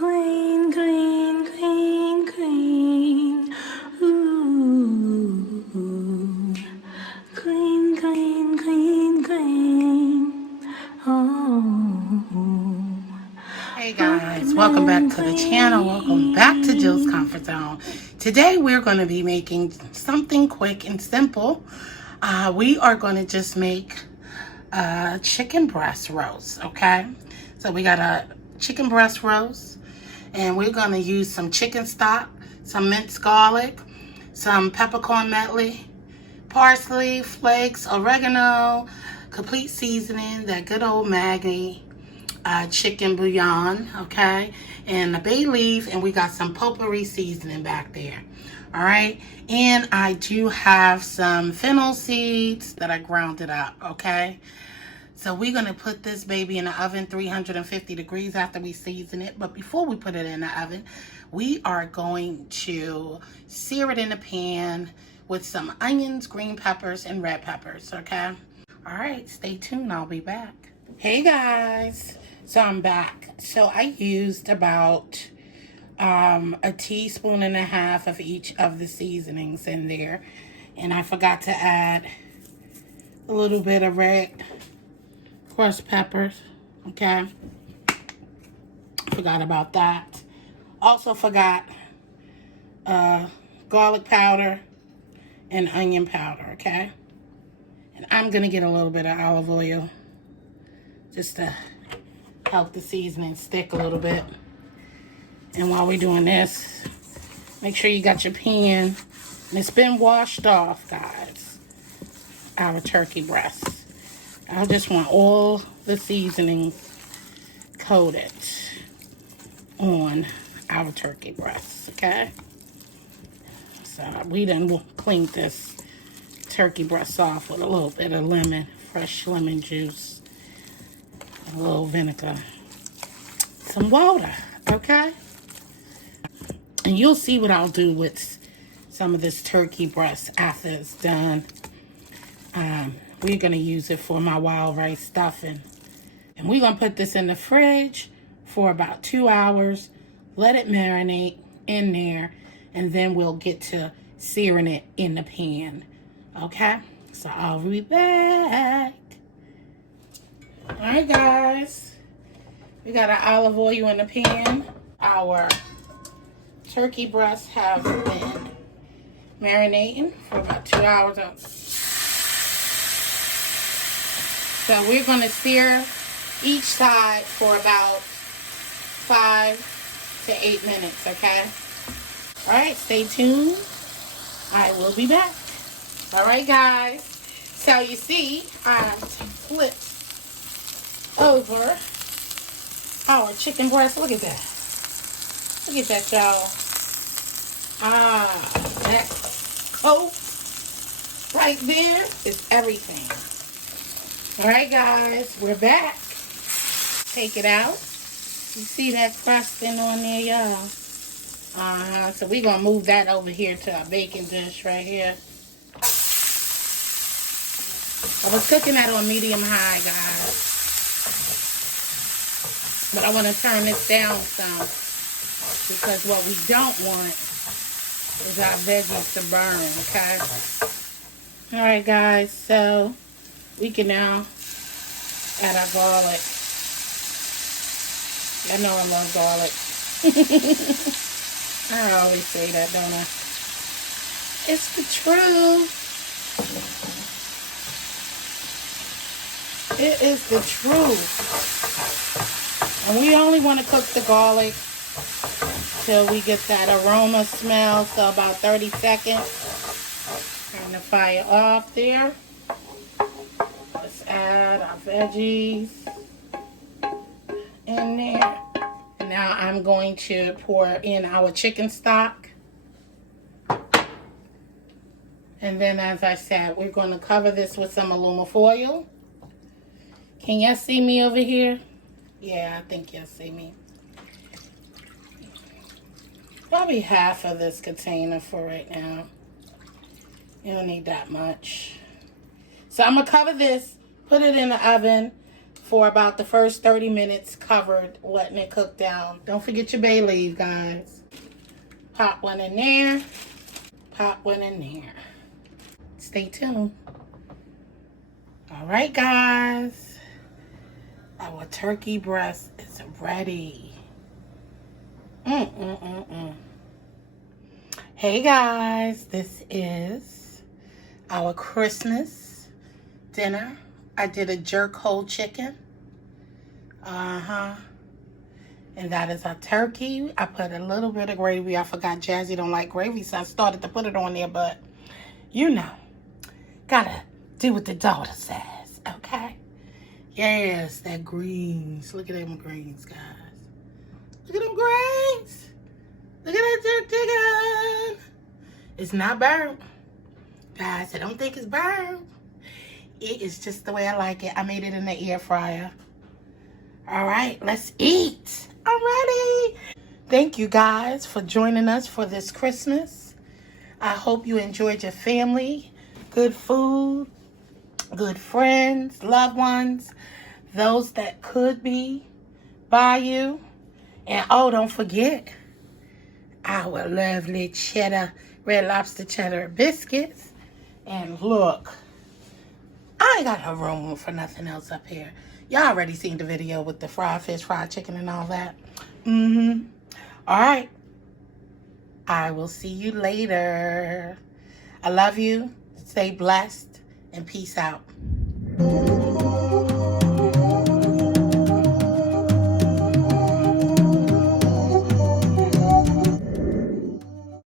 Green, green, green, green. Ooh. Green, green, green, green. Oh. Hey guys, welcome back to the channel. Welcome back to Jill's Comfort Zone. Today we're going to be making something quick and simple. We are going to just make chicken breast roast, okay? So we got a chicken breast roast, and we're going to use some chicken stock, some minced garlic, some peppercorn medley, parsley, flakes, oregano, complete seasoning, that good old Maggi chicken bouillon, okay, and the bay leaf, and we got some potpourri seasoning back there. All right, and I do have some fennel seeds that I grounded up, okay? So we're gonna put this baby in the oven, 350 degrees after we season it. But before we put it in the oven, we are going to sear it in a pan with some onions, green peppers, and red peppers, okay? All right, stay tuned, I'll be back. Hey guys, so I'm back. So I used about a teaspoon and a half of each of the seasonings in there. And I forgot to add a little bit of red crushed peppers, okay? Forgot about that. Also forgot garlic powder and onion powder, okay? And I'm gonna get a little bit of olive oil just to help the seasoning stick a little bit. And while we're doing this, make sure you got your pan and it's been washed off, guys. Our turkey breast. I just want all the seasoning coated on our turkey breast, okay? So we done cleaned this turkey breast off with a little bit of lemon, fresh lemon juice, a little vinegar, some water, okay? And you'll see what I'll do with some of this turkey breast after it's done. We're going to use it for my wild rice stuffing. And we're going to put this in the fridge for about 2 hours. Let it marinate in there. And then we'll get to searing it in the pan. Okay? So I'll be back. Alright guys. We got our olive oil in the pan. Our turkey breasts have been marinating for about 2 hours. So we're going to sear each side for about 5 to 8 minutes, okay? All right, stay tuned. I will be back. All right, guys. So you see, I flipped over our chicken breast. Look at that. Look at that, y'all. That coat right there is everything. All right, guys, we're back. Take it out. You see that crusting on there, y'all? So we're going to move that over here to our baking dish right here. I was cooking that on medium-high, guys. But I want to turn this down some, because what we don't want is our veggies to burn, okay? All right, guys, so we can now add our garlic. I know I love garlic. I always say that, don't I? It's the truth. It is the truth. And we only want to cook the garlic till we get that aroma smell, so about 30 seconds. Turn the fire off there. Let's add our veggies in there. And now I'm going to pour in our chicken stock. And then, as I said, we're going to cover this with some aluminum foil. Can y'all see me over here? Yeah, I think y'all see me. Probably half of this container for right now. You don't need that much. So I'm going to cover this, put it in the oven for about the first 30 minutes covered, letting it cook down. Don't forget your bay leaf, guys. Pop one in there. Pop one in there. Stay tuned. All right, guys. Our turkey breast is ready. Hey, guys. This is our Christmas dinner. I did a jerk whole chicken. And that is our turkey. I put a little bit of gravy. I forgot Jazzy don't like gravy, so I started to put it on there, but you know, gotta do what the daughter says, okay? Yes, that greens. Look at them greens, guys. Look at them greens. Look at that jerk chicken. It's not burnt. Guys, I don't think it's burnt. It is just the way I like it. I made it in the air fryer. All right, let's eat. I'm ready. Thank you guys for joining us for this Christmas. I hope you enjoyed your family, good food, good friends, loved ones, those that could be by you. And oh, don't forget our lovely cheddar, Red Lobster cheddar biscuits. And look, I ain't got no room for nothing else up here. Y'all already seen the video with the fried fish, fried chicken, and all that. All right. I will see you later. I love you. Stay blessed and peace out.